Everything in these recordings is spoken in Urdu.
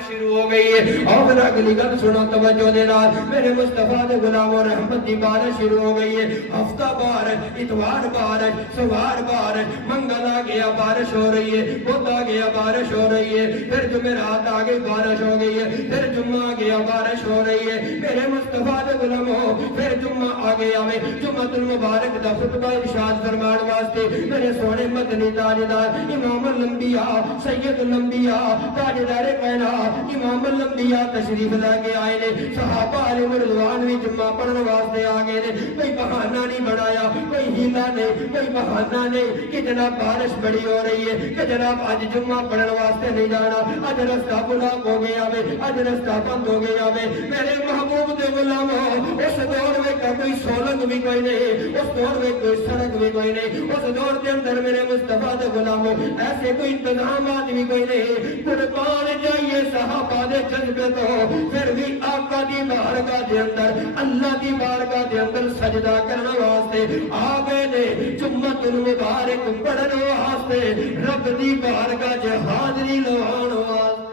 بارش شروع ہو گئی ہے. اور پھر اگلی گل سنو توجہ دے نال, میرے مصطفیٰ دے غلاموں رحمت دی بارش شروع ہو گئی ہے. ہفتہ بارش, اتوار بارش, سوار بارش, منگل آ گیا بارش ہو رہی ہے, بدھ آ گیا بارش ہو رہی ہے, پھر جمعرات آ گئی بارش ہو گئی ہے, پھر جمعہ آ گیا بارش ہو رہی ہے. میرے مصطفیٰ دے غلاموں پھر جمعہ آ گیا میں جمعۃ المبارک دا خطبہ ارشاد فرمان واسطے میرے سونے مدنی تاجدار امام الانبیاء سید الانبیاء تاجدار کائنات امام الانبیاء تشریف لے کے آئے نے. صحابہ علیہ رضوان بھی جمعہ پڑھنے واسطے آ گئے نے. کوئی بہانہ نہیں بنایا, کوئی ہیلا نہیں, کوئی بہانہ نہیں کہ جناب بارش بڑی ہو رہی ہے کہ جناب آج جمعہ پڑھنے واسطے نہیں جانا, آج رستہ بلاک ہو گیا وے, آج رستہ بند ہو گیا وے. میرے محبوب دے غلاموں اس دور میں کوئی سہولت بھی کوئی نہیں, اس دور میں کوئی سڑک بھی کوئی نہیں, اس دور کے اندر میرے مصطفیٰ دے غلاموں ایسے کوئی انتظامات بھی کوئی نہیں. قربان جائیے صحابہ دے جذبے تو پھر بھی آقا دی بارگاہ دے اندر اللہ دی بارگاہ دے اندر سجدہ کرنے واسطے آ گئے نے. جمعۃ المبارک پڑھنے واسطے رب دی بارگاہ چ حاضری لوان واسطے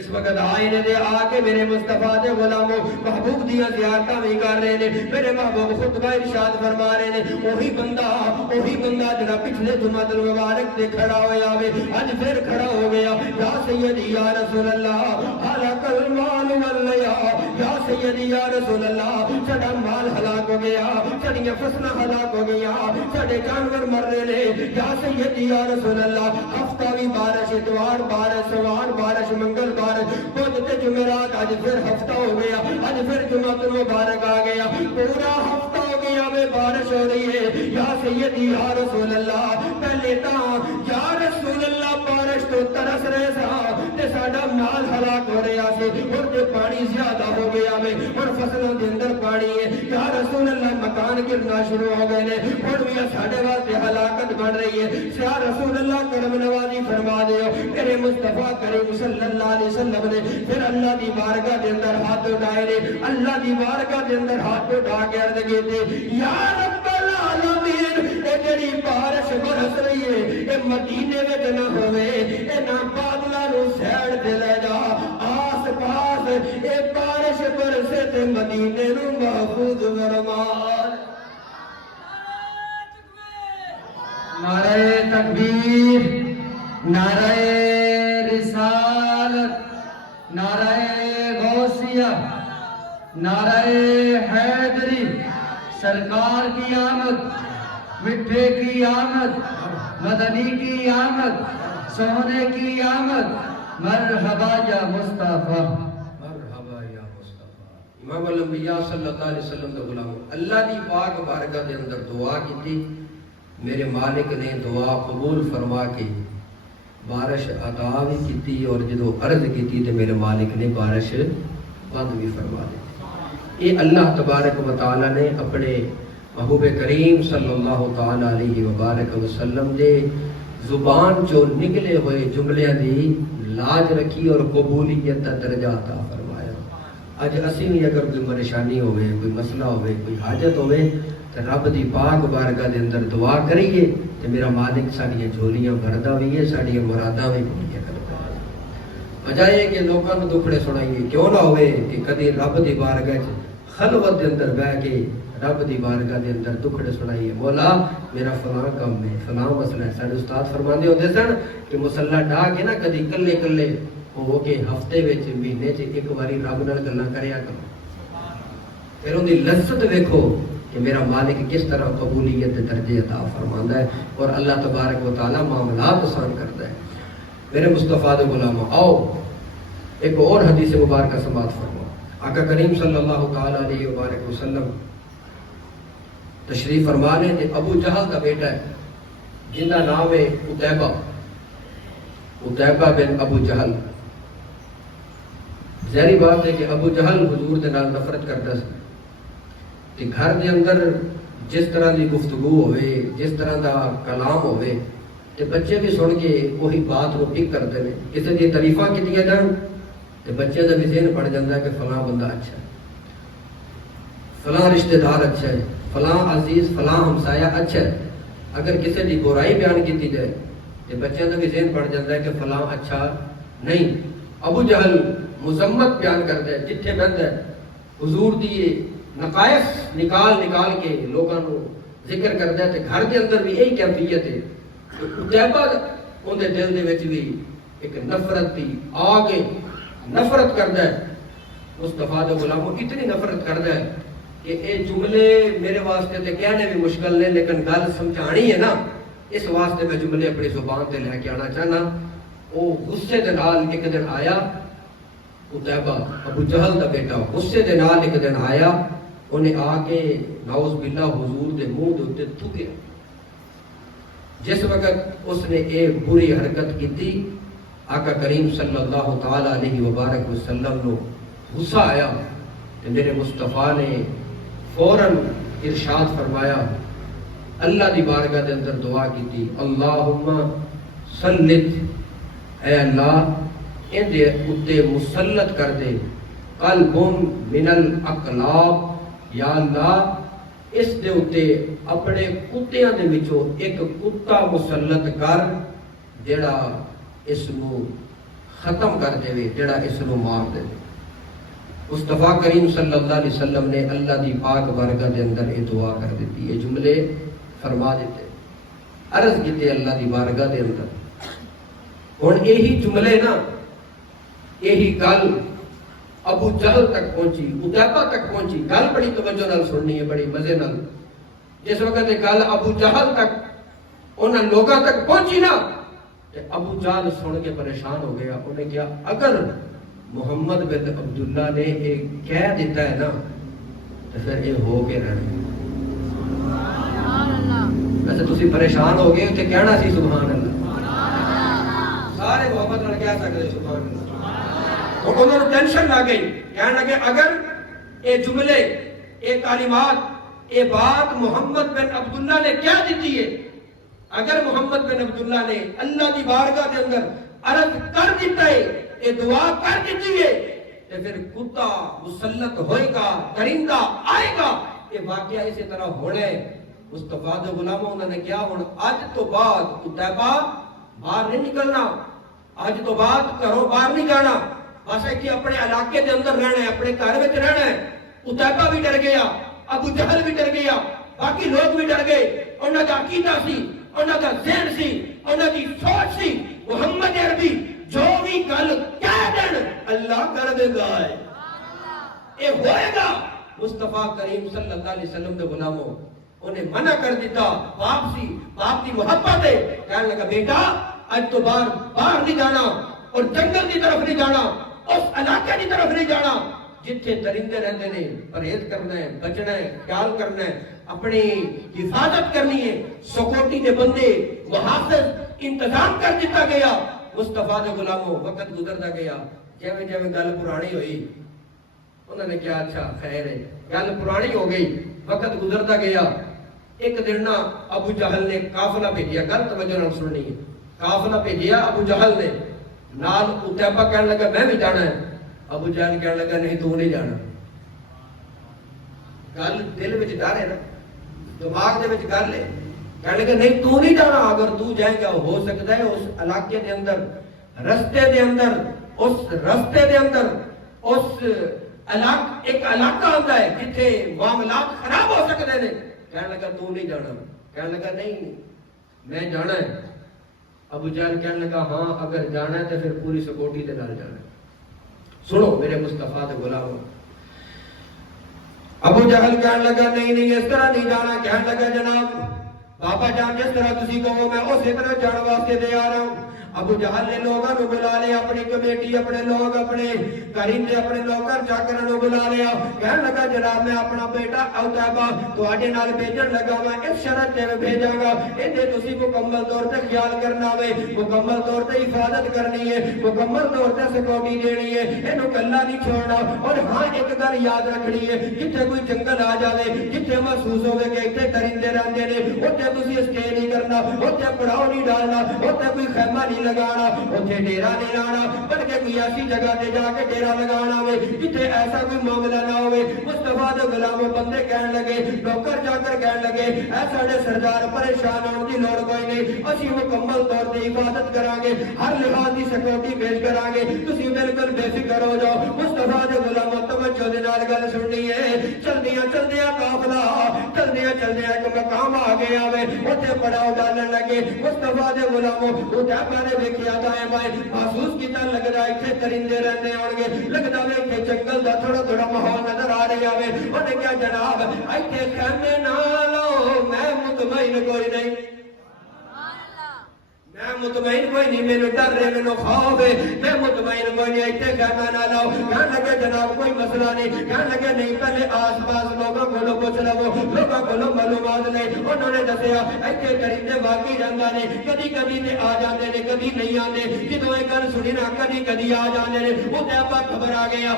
اس وقت آئے نے دے آ کے میرے مصطفیٰ دے غلاموں محبوب دیا زیارتاں بھی کر رہے نے. میرے محبوب خطبہ ارشاد فرما رہے نے وہی بندہ جڑا پچھلے جمعۃ المبارک سے کھڑا ہویا وے اج پھر کھڑا ہو گیا. یا سیدی یا رسول اللہ ہلاک المال واللیا, یا سیدی یا رسول اللہ ساڈا مال ہلاک ہو گیا, ساڈیاں فصلاں ہلاک ہو گیا, ساڈے جانور مر رہے نے. یا سیدی یا رسول اللہ ہفتہ بھی بارش, اتوار بارش, سوار بارش, منگل بدھ تے جمعرات, آج پھر ہفتہ ہو گیا, آج پھر جمعۃ المبارک آ گیا, پورا ہفتہ ہو گیا میں بارش ہو رہی ہے. یا سیدی یا رسول اللہ پہلے تاں یا رسول اللہ بارش تو ترس رہے سا تے ساڈا مال ہلاک ہو رہا سی, اور تے پانی زیادہ ہو گیا میں, اور فصلوں دے اندر پانی ہے. یا رسول اللہ مکان گرنا شروع ہو گئے نے, اور بھی ساڈے واسطے ہلاکت بن رہی ہے. یا رسول اللہ کرم نوازی فرما دیو. میرے مصطفیٰ کریم صلی اللہ علیہ وسلم نے پھر اللہ دی بارگاہ دے اندر ہاتھ اٹھائے نے, اللہ دی بارگاہ دے اندر ہاتھ اٹھا کے عرض کیتے یا رب العالمین اے جڑی بارش برس رہی ہے اے مدینے وچ نہ ہوے, اے نہ بادلاں نوں سیڑ تے لے جا, آس پاس اے بارش برسے تے مدینے نوں محفوظ فرما. نعرہ تکبیر, نعرہ رسالت, نعرہ غوثیہ, نعرہ حیدری, سرکار کی آمد, مٹھے کی آمد, مدنی کی آمد, سونے کی آمد, مرحبا یا مصطفیٰ, مرحبا یا مصطفیٰ. امام الانبیاء صلی اللہ علیہ وسلم دے غلام اللہ دی پاک بارگاہ دے اندر دعا کی. میرے مالک نے دعا قبول فرما کے بارش عطا بھی کی, اور جدو عرض کی تو میرے مالک نے بارش بند بھی فرما دی. یہ اللہ تبارک و تعالی نے اپنے محبوب کریم صلی اللہ تعالی علیہ وبارک وسلم دے زبان جو نکلے ہوئے جملے دی لاج رکھی اور قبولیت کا درجہ عطا فرمایا. اج اسی بھی اگر کوئی پریشانی ہوئے, کوئی مسئلہ ہوئے, کوئی حاجت ہوئے تو رب دی پاک بارگاہ دے اندر دعا کریے تو میرا مالک ساڈیاں جھولیاں بھردا بھی ہے, ساڈیاں مراداں بھی پوریاں کردا ہے. بجائے کہ لوکاں نوں دکھڑے سنائیے, کیوں نہ ہوئے کہ کدی رب دی بارگاہ وچ خلوت دے اندر بیٹھ کے رب دی بارگاہ دے اندر دکھڑے سنائیے, مولا میرا فلاں کام ہے, فلاں مسئلہ ہے. ساڈے استاد فرماندے ہوندے سن کہ مصلا ڈھا کے نہ کدی کلے کلے ہو کے ہفتے وچ مہینے چ ایک واری رب نال گلاں کریا کرو, پھر ان دی لذت ویکھو کہ میرا مالک کس طرح قبولیت درجے عطا فرماندا ہے, اور اللہ تبارک و تعالی معاملات آسان کرتا ہے. میرے مصطفیٰ دے غلاموں آؤ ایک اور حدیث مبارکہ سماعت فرماؤ. آقا کریم صلی اللہ تعالی علیہ وبارک وسلم تشریف فرما لے کہ ابو جہل کا بیٹا ہے جن کا نام ہے عتیبہ بن ابو جہل. ظاہری بات ہے کہ ابو جہل حضور دے نال نفرت کرتا سی کہ گھر دے اندر جس طرح دی گفتگو ہوئے, جس طرح دا کلام ہوئے تے بچے بھی سن کے وہی بات کو ٹک کرتے ہیں. کسی دی تعریفاں کیتیاں جان تے بچے دا بھی ذہن پڑ جاتا ہے کہ فلاں بندہ اچھا ہے, فلاں رشتہ دار اچھا ہے, فلاں عزیز فلاں ہمسایہ اچھا ہے. اگر کسی دی برائی بیان کی جائے تے بچوں کا بھی ذہن پڑ جاتا ہے کہ فلاں اچھا نہیں، ابو جہل مذمت بیان کرتا ہے، جتھے بہتا ہے حضور دی نقائص نکال نکال کے لوگوں کو ذکر کرتا ہے، تے گھر دے اندر بھی یہی کیفیت ہے کہ قتیبہ ان دے دل دے وچ بھی ایک نفرت دی آگ نفرت کرتا ہے مصطفیٰ دے غلاموں، اتنی نفرت کرتا ہے کہ اے جملے میرے واسطے تے کہنے بھی مشکل نے، لیکن گل سمجھانی ہے نا، اس واسطے میں جملے اپنی زبان تے لے کے آنا چاہنا۔ وہ غصے دے نال ایک دن آیا، قتیبہ ابو جہل دا بیٹا غصے دے نال ایک دن آیا، انہیں آ کے نعوذ باللہ حضور دے منہ دے اوتے تھوکیا۔ جس وقت اس نے ایک بری حرکت کی تھی، آقا کریم صلی اللہ تعالی علیہ وبارک وسلم نو غصہ آیا، کہ میرے مصطفیٰ نے فوراً ارشاد فرمایا، اللہ دی بارگاہ دے اندر دعا کی تھی، اللہم سلط، اے اللہ ان دے اتے مسلط کر دے، قلبم من الاقلاب، یا اللہ اس دے اتے اپنے کتیاں دے وچوں ایک کتا مسلط کر جڑا اس نو ختم کر دے، جڑا اس نو مار دے۔ مصطفیٰ کریم صلی اللہ علیہ وسلم نے اللہ دی پاک بارگاہ دے اندر یہ دعا کر دیتی، یہ جملے فرما دیتے، عرض کیتے اللہ دی بارگاہ دے اندر۔ ہن یہی جملے نا، یہی گل ابو جہل تک پہنچی، قتیبہ تک پہنچی۔ گل بڑی توجہ نال سننی ہے، بڑی مزے نال۔ جس وقت یہ گل ابو جہل تک انہاں لوگاں تک پہنچی نا، تے ابو جہل سن کے پریشان ہو گیا۔ انہیں کیا اگر محمد بن عبداللہ نے ایک کہہ دیتا ہے نا تو پھر یہ ہو کے رہنا۔ ویسے تسی پریشان ہو گئے، اتنے کہنا سی سبحان اللہ، سارے محبت نال کہہ سکتے سبحان اللہ۔ انہوں نے ٹینشن لگ گئی، کہنے لگے اگر یہ جملے، یہ کلمات، یہ بات محمد بن عبداللہ نے کیا دیتی ہے، اگر محمد بن عبداللہ نے اللہ کی بارگاہ کے اندر عرض کر دیتا ہے، یہ دعا کر دیتی ہے، تو پھر کتا مسلط ہوئے گا، درندہ آئے گا۔ یہ واقعہ اسی طرح ہونا ہے۔ مصطفیٰ دے غلاموں انہوں نے کیا ہونا، آج تو بعد قتیبہ باہر نہیں نکلنا، آج تو بعد گھروں باہر نہیں جانا، بس ہے کہ اپنے علاقے دے اندر رہنا ہے، اپنے گھر میں رہنا ہے۔ قتیبہ بھی ڈر گیا، ابو جہل بھی ڈر گیا، باقی لوگ بھی ڈر گئے۔ انہوں کا عقیدہ سی، انہوں کا ذہن سی، انہوں کی سوچ سی، محمد عربی جو بھی گل کہہ دین اللہ کر دیتا ہے، یہ ہوئے گا۔ مصطفیٰ کریم صلی اللہ علیہ وسلم کے غلاموں انہیں منع کر دیتا، باپ سی، باپ کی محبت ہے، کہنے لگا بیٹا آج تو باہر نہیں جانا، اور جنگل کی طرف نہیں جانا، اس علاقے کی طرف نہیں جانا جتھے درندے رہتے ہیں۔ پرہیز کرنا ہے، بچنا ہے، خیال کرنا ہے، اپنی حفاظت کرنی ہے۔ سکیورٹی کے بندے، محافظ انتظام کر دیتا گیا۔ مصطفیٰ دے غلاموں وقت گزرتا گیا، جیویں جیویں گل پرانی ہوئی انہوں نے کیا اچھا خیر ہے، گل پرانی ہو گئی، وقت گزرتا گیا۔ ایک دن نا ابو جہل نے قافلہ بھیجیا، گل توجہ نال سننی ہے، قافلہ بھیجیا ابو جہل نے، نال قتیبہ کہنے لگا میں بھی جانا ہے، ابو جہل کہنے لگا نہیں تو نہیں جانا۔ گل دل وچ ڈر ہے نا، دماغ دے وچ گل ہے، کہنے لگا نہیں تو نہیں جانا، اگر تو جائے گا ہو سکتا ہے اس علاقے دے اندر، رستے دے اندر، اس رستے دے اندر اس ایک علاقہ ہوتا ہے جتھے معاملات خراب ہو سکتے ہیں۔ کہنے لگا تو نہیں جانا، کہنے لگا نہیں میں جانا ہے۔ ابو جہل کہنے لگا ہاں اگر جانا ہے تو پھر پوری سکیورٹی کے نال جانا ہے۔ سنو میرے مصطفیٰ دے غلاموں، ابو جہل کہنے لگا نہیں اس طرح نہیں جانا۔ کہنے لگا جناب بابا جان جس طرح تسی کہو میں اسی طرح جانے واسطے تیار ہوں۔ ابو جہل نے لوگوں کو بلا لیا، اپنی کمیٹی، اپنے لوگ، اپنے کرینتے، اپنے نوکر چاکروں کو بلا لیا۔ کہنے لگا جناب میں اپنا بیٹا قتیبہ تواڈے نال بھیجن لگا وا، اس شرط تے بھیجاں گا ایندے تسی مکمل طور تے خیال کرنا ہوے، مکمل طور تے حفاظت کرنی ہے، مکمل طور تے سکیورٹی دینی ہے، اینو کلا نہیں چھوڑنا۔ اور ہاں ایک گل یاد رکھنی ہے، جتھے کوئی جنگل آ جاوے، جتھے محسوس ہوے کہ اتنے درندے رہندے نے، اوتھے تسی اسٹے نہیں کرنا، اوتھے پڑاؤ نہیں ڈالنا، اوتھے کوئی خیمہ نہیں نہیں لگانا اتنے ڈیرا نہیں لانا بلکہ کوئی ایسی جگہ تے جا کے ڈیرا لگانا ہوئے جتنے ایسا کوئی معاملہ نہ ہوئے مصطفیٰ دے غلاموں بندے کہن لگے نوکر جا کر کہن لگے اے ساڈے سردار پریشان ہونے کی لوڑ کوئی نہیں اسی مکمل طور تے حفاظت کران گے ہر لحاظ کی سیکورٹی پیش کران گے تسی بالکل بے فکر ہو جاؤ مصطفیٰ دے غلاموں توجہ دے نال گل سننی ہے چلدیاں قافلہ چلدیاں ایک مقام آ گیا وے اوتھے پڑاؤ ڈالن لگے مصطفیٰ دے غلاموں حذیفہ نے ویکھیا دائیں بائیں محسوس کیتا لگدا ایتھے درندے رہندے ہون گے لگدا وے ایتھے جنگل دا تھوڑا ماحول نظر آ رہا وے اونے کہا جناب ایتھے خیمے نہ لاؤ میں مطمئن کوئی نہیں میں مطمئن کوئی نہیں میرے ڈر رہے میں خوف ہے میں مطمئن کوئی نہیں ایتھے خیمہ نہ لاؤ کہنے لگے جناب کوئی مسئلہ نہیں کہنے لگے نہیں پہلے آس پاس لوگوں کو پوچھ لو لوگوں کو معلومات نہیں انہوں نے دسیا ایتھے درندے واقعی رہندا نے کدی تے آ جاندے نے کدی نہیں آندے جدوں یہ گل سنی نا کدی آ جاندے نے حذیفہ گھبرا گیا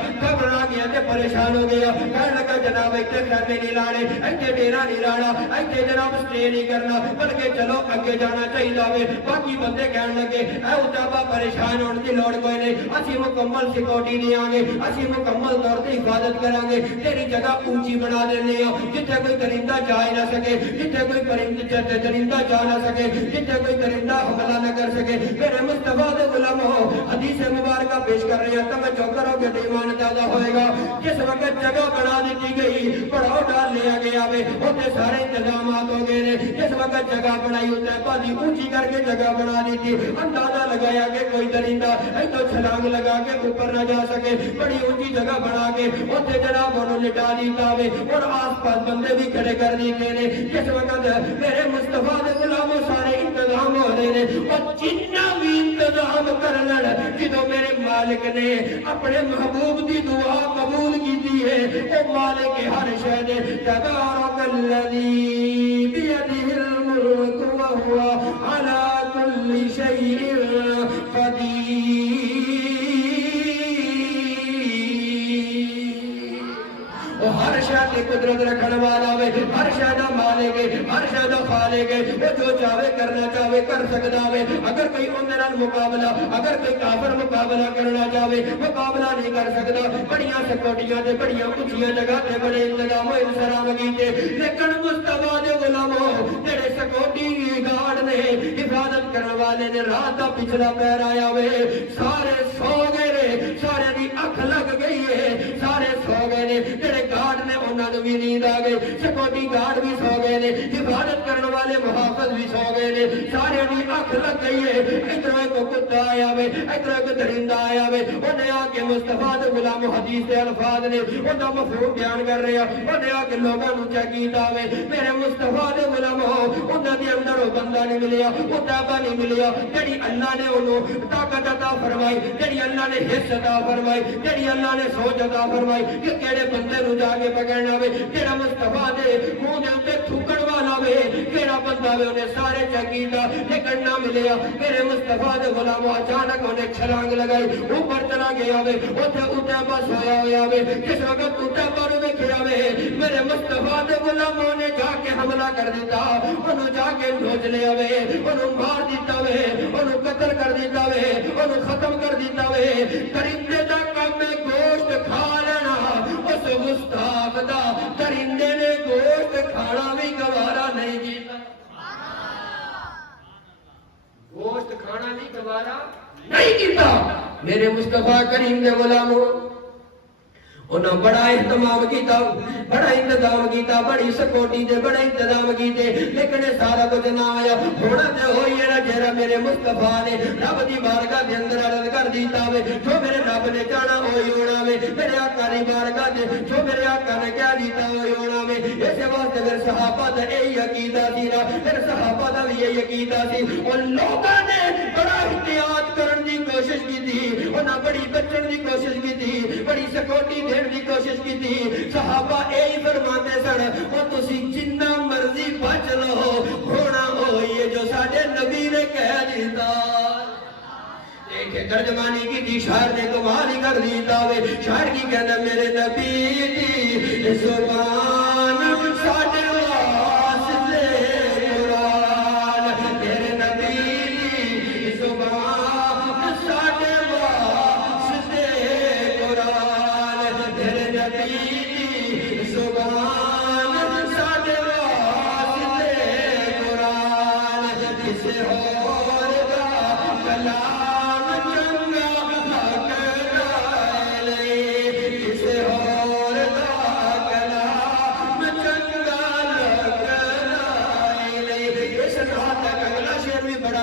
تے پریشان ہو گیا کہنے لگا جناب ایتھے خیمے نہیں لانے ایتھے ڈیرا نہیں لانا ایتھے جناب سٹے نہیں کرنا بلکہ چلو اگے جانا چاہیے وے باقی بندے کہنے لگے اے حذیفہ پریشان ہونے کی لوڑ کوئی نہیں اسی مکمل سیکورٹی نہیں آنگے اسی مکمل طور تے حفاظت کریں گے تیری جگہ اونچی بنا دینے ہو جتھے کوئی درندہ جا ہی نہ سکے جتھے کوئی درندہ جا نہ سکے جتھے کوئی درندہ حملہ نہ کر سکے میرے مصطفیٰ دے غلام ہو حدیث مبارکہ پیش کر رہے ہیں توجہ کرو گے تو ایمان زیادہ ہوئے گا جس وقت جگہ بنا دیتی گئی پڑاؤ ڈال لیا گیا وے ہوتے سارے انتظامات ہو گئے نے جس وقت جگہ بنائی ہوتا ہے پانی اونچی کر کے جگہ بنا دی تھی اندازہ لگایا کہ کوئی درندہ ایتھے چھلانگ لگا کے اوپر نہ جا سکے بڑی اونچی جگہ بنا کے اوتھے جناب انہوں نے لٹا دیتا وے اور آس پاس بندے بھی کھڑے کر دیتے نے جس وقت میرے مصطفیٰ دے غلاموں سارے انتظام ہو رہے نے اور جتنا بھی انتظام کرنا جدوں میرے مالک نے اپنے محبوب دی دعا قبول کی ہے او مالک ہر شے دے تبارک الذی بیدہ الملک وهو على كل شيء قدير ہر شاہ کی قدرت رکھنے والا وے ہر شاہ دا مالک ہے ہر شاہ دا خالق ہے وہ جو چاہے کرنا چاہے کر سکتا وے اگر کوئی اندر مقابلہ اگر کوئی کافر مقابلہ کرنا چاہے مقابلہ نہیں کر سکتا بڑیاں سیکورٹیاں تے بڑیاں اونچیاں جگہ تے بڑے انتظام و انصرام کیتے لیکن مصطفیٰ دے غلاموں جڑے سیکورٹی گارڈ نے حفاظت کرنے والے نے رات دا پچھلا پیر آیا وے سارے سو گئے سارے دی اکھ لگ گئی ہے سارے سو گئے نے جڑے گارڈ نے انہوں نے بھی نیند آ گئی سیکورٹی گارڈ بھی سو گئے نے حفاظت کرنے والے محافظ بھی سو گئے نے سارے دی اکھ لگ گئی ہے ادھر ایک کتا آیا وے ادھر ایک درندہ آیا وے انہیں آ کے مصطفیٰ دے غلام حدیث دے الفاظ نے انہاں مفہوم بیان کر رہے ہیں انہیں آ کے لوگوں نے چیک کیتا وے میرے مصطفیٰ دے غلام انہاں دے اندر وہ بندہ نہیں ملیا وہ تابہ نہیں ملیا جڑی اللہ نے انہوں طاقت عطا فرمائی جڑی اللہ نے حس عطا فرمائی جڑی اللہ نے سوچ عطا فرمائی کہ کیڑے بندے نو جا کے پکڑنا وے تیرا مصطفیٰ دے منہ دے اوتے تھوکڑ والا وے کیڑا بندہ وے انہیں سارے چکیتا لیکن نہ ملیا میرے مصطفیٰ دے غلام اچانک انہیں چھلانگ لگائی اوپر چلا گیا وے اوتے بس ہویا ہویا وے جس وقت اوتے پر ویکھیا وے میرے مصطفیٰ دے غلاموں نے جا کے حملہ کر دیتا انہوں جا کے نوچ لیا وے انہوں مار دیتا وے انہوں قتل کر دیتا وے انہوں ختم کر دیتا وے درندے دا کم میں گوشت کھا لینا اس گستاخ دا درندے نے گوشت کھانا بھی گوارا نہیں کیتا گوشت کھانا بھی گوارا نہیں کیتا میرے مصطفیٰ کریم دے غلاموں انہوں بڑا اہتمام کیتا بڑا انتظام کیتا بڑی سکوٹی دے بڑا انتظام کیتے لیکن سارا کچھ نہ آیا ہونا تے ہوئی ہے نا جیرا میرے مصطفیٰ نے رب دی بارگاہ دے اندر عرض کر دیتا وے جو میرے رب نے چاہنا ہوئی ہونا وے میرے آقا دی بارگاہ دے جو میرے آقا نے کہہ دیتا ہوئی ہونا وے اسے واسطے پھر صحابہ دا یہی عقیدہ سی نا پھر صحابہ دا بھی یہی عقیدہ سی ان لوگوں نے بڑا احتیاط کرن دی کوشش کی تھی انہاں بڑی بچن دی کوشش کی تھی بڑی سکوٹی دین دی کوشش کی تھی صحابہ یہی فرماتے سن اور تسی جنہ مرضی بچ لو ہونا ہوئی جو ساڈے نبی نے کہہ دیتا ترجمانی کی تھی شاعر نے کمال ہی کر دیتا وے شاعر کی کہنا میرے نبی دی زبان ساڈے واسطے قرآن میرے نبی دی زبان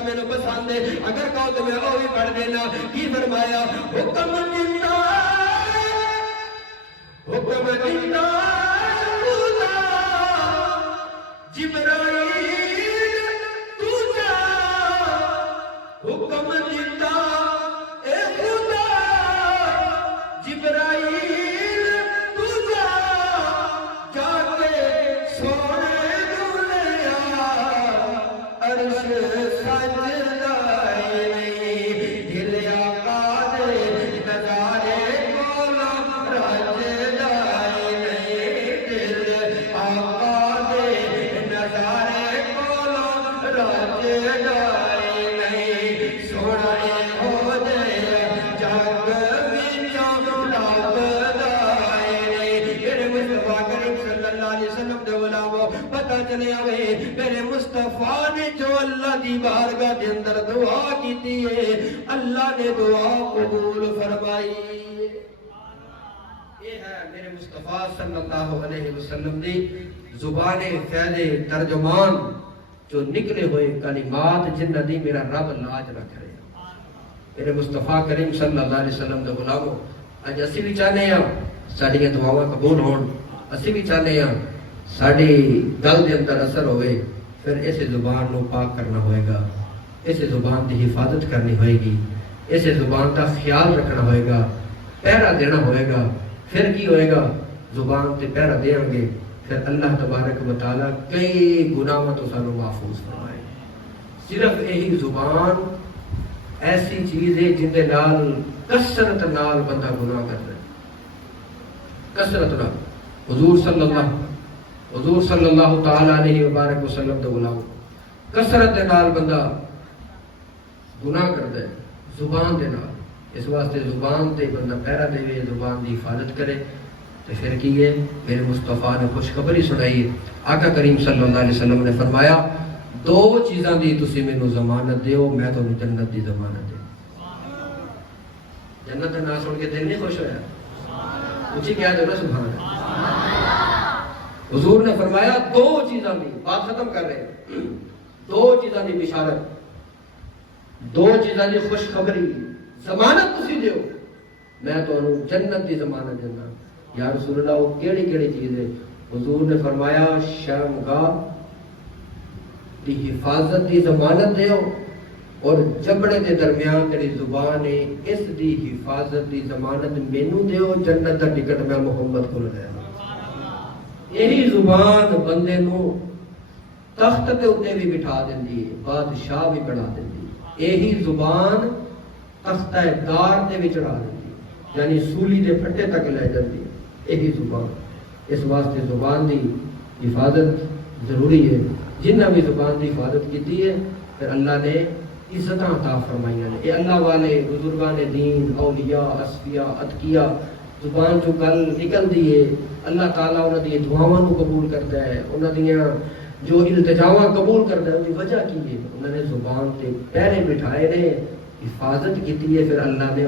مینوں پسند ہے اگر کہو تو میں وہ بھی پڑھ دینا کی فرمایا حکم دیتا خدا جبرائیل تو جا حکم دیتا اے خدا جبرائیل تو جا جا کے سونے دنیا عرش سجدہ دل آقا دے نظارے کول رج جائے دل آقا دے نظارے کول رج جائے سونا ہو جائے جگ وچوں لبدا میرے مصطفیٰ کریم صلی اللہ علیہ وسلم دے غلامو پتہ چلے آوے میرے مصطفیٰ نے جو اللہ دی بارگاہ دے اندر دعا کیتی ہے اللہ نے دعا قبول فرمائی یہ ہے میرے مصطفیٰ صلی اللہ علیہ وسلم دی زبان فیض ترجمان جو نکلے ہوئے کلمات جن دی میرا رب لاج رکھ رہے میرے مصطفیٰ کریم صلی اللہ علیہ وسلم دے غلامو اج اسی بھی چاہنے ہیں ساڈی دعاواں قبول ہون اسی بھی چاہنے ہیں ساڈی گل دے اندر اثر ہوئے پھر اس زبان نو پاک کرنا ہوئے گا اس زبان دی حفاظت کرنی ہوئے گی اس زبان کا خیال رکھنا ہوئے گا پہرا دینا ہوئے گا پھر کی ہوئے گا زبان تے پہرا دیں گے پھر اللہ تبارک و تعالیٰ کئی گناہوں تو سانو محفوظ فرمائے صرف یہی زبان ایسی چیز ہے جن دے نال کثرت نال بندہ گناہ کرتا ہے کثرت نال حضور صلی اللہ تعالیٰ علیہ وبارک وسلم دے غلام کثرت دے نال بندہ گناہ کرتا ہے زبان دے نال اس واسطے زبان تے بندہ پہرا دے زبان دی حفاظت کرے تو پھر کی ہے میرے مصطفیٰ نے خوشخبری سنائی آقا کریم صلی اللہ علیہ وسلم نے فرمایا دو چیزاں دی تسی مینوں ضمانت دیو میں تانوں جنت دی ضمانت دے جنت دا نام سن کے دل نہیں خوش ہویا اونچی کہہ دو نا سبحان اللہ حضور نے فرمایا دو چیزاں دی بات ختم کر رہے ہیں دو چیزاں دی بشارت دو چیزاں دی خوشخبری ضمانت تسی دیو میں تانوں جنت دی ضمانت دینا یا رسول اللہ وہ کیڑی کیڑی چیز ہے حضور نے فرمایا شرمگاہ دی حفاظت دی ضمانت دیو اور جبڑے دے درمیان تیری زبان ہے اس دی حفاظت دی ضمانت مینوں دیو جنت دا ٹکٹ میں محمد کو لے یہی زبان بندے نو تخت تے اوتے بھی بٹھا دیندی ہے بادشاہ بھی بنا دیندی ہے یہی زبان تختہ دار تے بھی چڑھا دیندی ہے یعنی سولی دے پھٹے تک لے جاندی ہے یہی زبان اس واسطے زبان دی حفاظت ضروری ہے جنہ بھی زبان دی حفاظت کی ہے پھر اللہ نے عزتاں عطا فرمائی ہیں یہ اللہ والے بزرگان دین اولیاء اصفیاء اتقیاء زبان جو گل نکل دی ہے اللہ تعالیٰ انہاں دی دعاواں کو قبول کرتا ہے انہاں دی جو التجاواں قبول کرتا ہے اس کی وجہ کی ہے انہوں نے زبان تے پہرے بٹھائے نے حفاظت کی ہے پھر اللہ نے